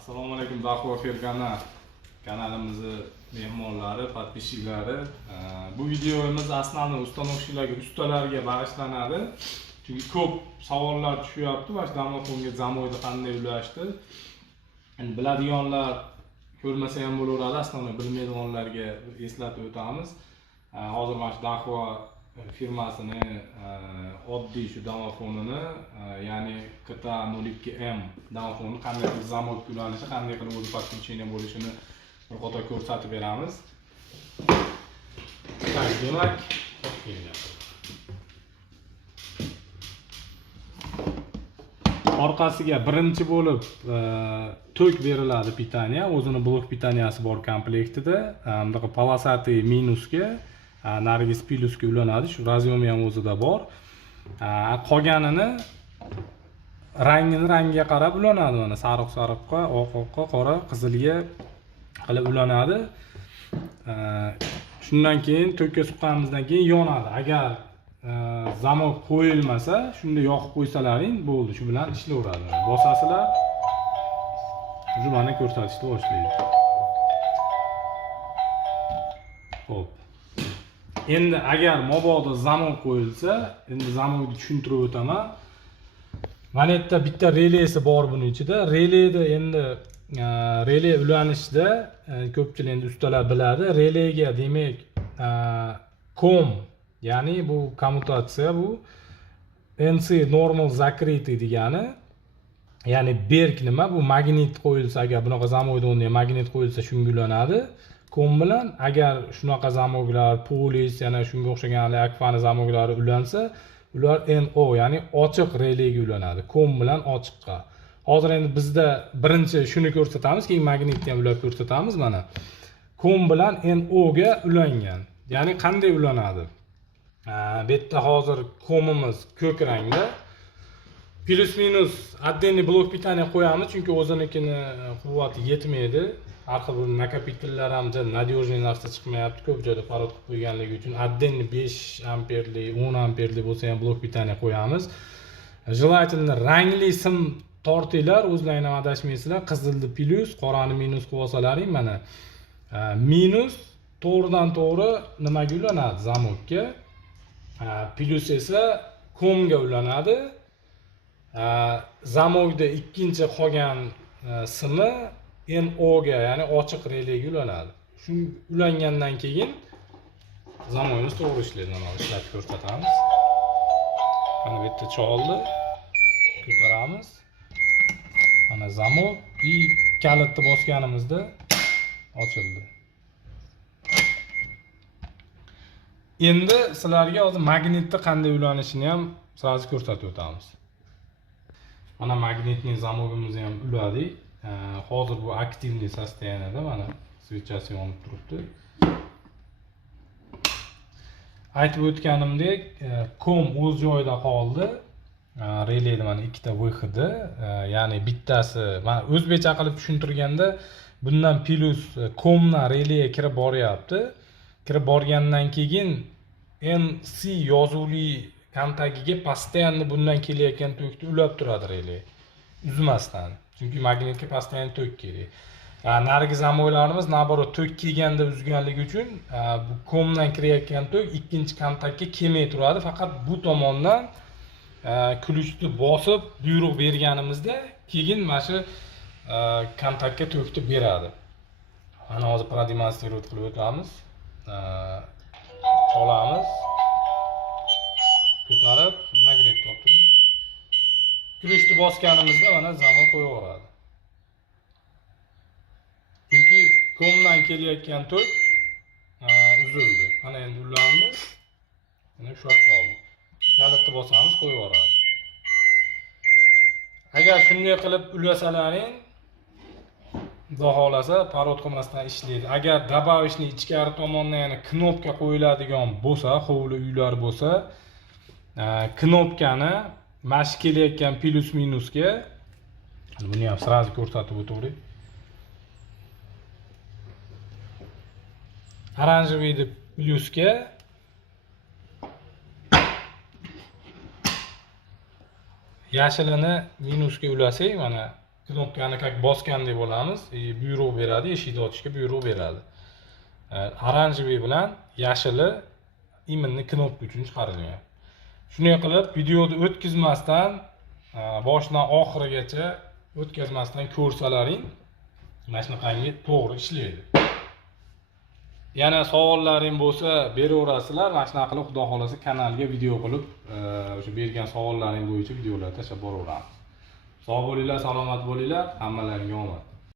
Assalomu alaykum Daho Fergana kanalimizni mehmonlari, подписчиклari. Bu videomiz aslan ustalarga bag'ishlanadi. Chunki ko'p savollar tushyapti va damofonga zamoyda qanday ulashdi. Endi biladiganlar ko'rmasa ham bo'laveradi, aslan bilmaydiganlarga eslatib o'tamiz. Hozir mana shu Daho firmasini oddiy shu damofonini, ya'ni KT02M damofonni qanday qilib zamok ulanishi, qanday qilib o'zi podключение bo'lishini bir qator ko'rsatib beramiz. Demak, orqasiga birinchi bo'lib tok beriladi pitaniya, o'zini blok pitaniyasi bor komplektida. Bunaqa polosatli minusga, nargis plyusga ulanadi. Shu razyomi ham o'zida bor. Qolganini rangiga qarab ulanadi. Mana sariqqa, oqqa, qora, qizilga qilib ulanadi. Shundan keyin tokka suqqanimizdan keyin yonadi. Agar zamok qo'yilmasa, shunda yoqib qo'ysalaring bo'ldi. Shu bilan ishlayveradi. Bosasizlar, shu mana ko'rsatishni boshlaydi. Xo'p. Endi agar mabodo zamok qo'yilsa, endi zamokni tushuntirib o'taman. Mana yerda bitta relesi bor buning ichida. Releda endi relay ulanishda ko'pchilik endi ustalar biladi. Relayga demak com, ya'ni bu kommutatsiya, bu NC normal закрытый degani. Ya'ni berk nima? Bu magnit qo'yilsa, agar bunaqa zamoyda o'rniga magnit qo'yilsa shunga ulanadi. Com bilan agar shunaqa zamoklar, polis, yana shunga o'xshagan akfani zamoklari ulansa, ular NO, ya'ni ochiq relayga ulanadi. Com bilan ochiqqa. Hozir endi bizda birinchi shuni ko'rsatamiz, keyin magnitni ham ulab ko'rsatamiz mana. Com bilan NO ga ulangan. Ya'ni qanday ulanadi? Bu yerda hozir comimiz ko'k rangda. Plus minus отдельный blok pitaniya qo'yamiz, chunki o'zinikini quvvati yetmaydi. Arxa bu nakopitellar ham надежный narsa chiqmayapti. Ko'p joyda parod qilib qo'yganligi uchun отдельный 5 amperli, 10 amperli bo'lsa ham blok pitaniya qo'yamiz. Желательно rangli sim tortinglar, o'zlaring ham adashmaysizlar. Qizilni plus, qorani minus qilib olsalaring, mana minus to'g'ridan to'g'ri nimaga ulanadi? Zamokka. Plus esa comga ulanadi. Zamokda ikkinchi qolgan simi NO ga, ya'ni ochiq relayga ulanadi. Shu ulangandan keyin zamoyimiz to'g'ri ishlaydi. Mana ishlatib ko'rsatamiz. Mana bu yerda choldi. Ko'taramiz. Mana zamok и kalitni bosganimizda ochildi. Endi sizlarga hozir magnitni qanday ulanishini ham sirasi ko'rsatib o'tamiz. Mana magnitning zamogimizni ham uladik. Hozir bu aktivniy состоянияda, mana svechasi yonib turibdi. Aytib o'tganimdek, com o'z joyida qoldi. Relayda mana ikkita выходi, ya'ni bittasi, mana o'zbekcha qilib tushuntirganda, bundan plus comdan relayga kirib boryapti. Kirib borgandan keyin NC yozuvli kontagiga постоянно bundan kelayotgan tokni ulab turadi relay. Uzmasdan. Chunki magnitga постоянно tok kerak. Narigi zamoylarimiz naborot tok kelganda uzganligi uchun bu comdan kirayotgan tok ikkinchi kontaktga kelmay turadi. Faqat bu tomondan ключni bosib buyruq berganimizda keyin mana shu kontaktga tokni beradi. Mana hozir prodemonstrировать qilib o'tamiz. Olamiz. Ko'tarib magnit topdim. Ключni bosganimizda mana zamok qo'yaveradi. Chunki comdan kelayotgan tok uzildi. Mana endi ulandi. Mana shu qoldi. Kalitni bosamiz, qo'yaveradi. Agar shunday qilib ulasalaring, xudo xolasa parod qilmasdan ishlaydi. Agar добавочный ichkari tomondan yana knopka qo'yiladigan bo'lsa, hovli uylar bo'lsa, knopkani mash kelayotgan plus minusga, buni ham sirasi ko'rsatib o'tavering. Oranjeviyni plyusga, yashilini minusga ulasak, mana knopkani как bosgandek bo'lamiz, buyruq beradi, eshikni ochishga buyruq beradi. Oranjiy bilan yashili именно knopka uchun chiqarilgan. Shunday qilib, videoni o'tkazmasdan, boshidan oxirigacha o'tkazmasdan ko'rsalaring, mana shunaqangi to'g'ri ishlaydi. Yana savollaring bo'lsa, beraverasizlar. Mana shunaqa qilib, xudo xolasa kanalga video qilib, o'sha bergan savollaring bo'yicha videolar tashlab boraveramiz. Sog' bo'linglar, salomat bo'linglar, hammalaringga omad.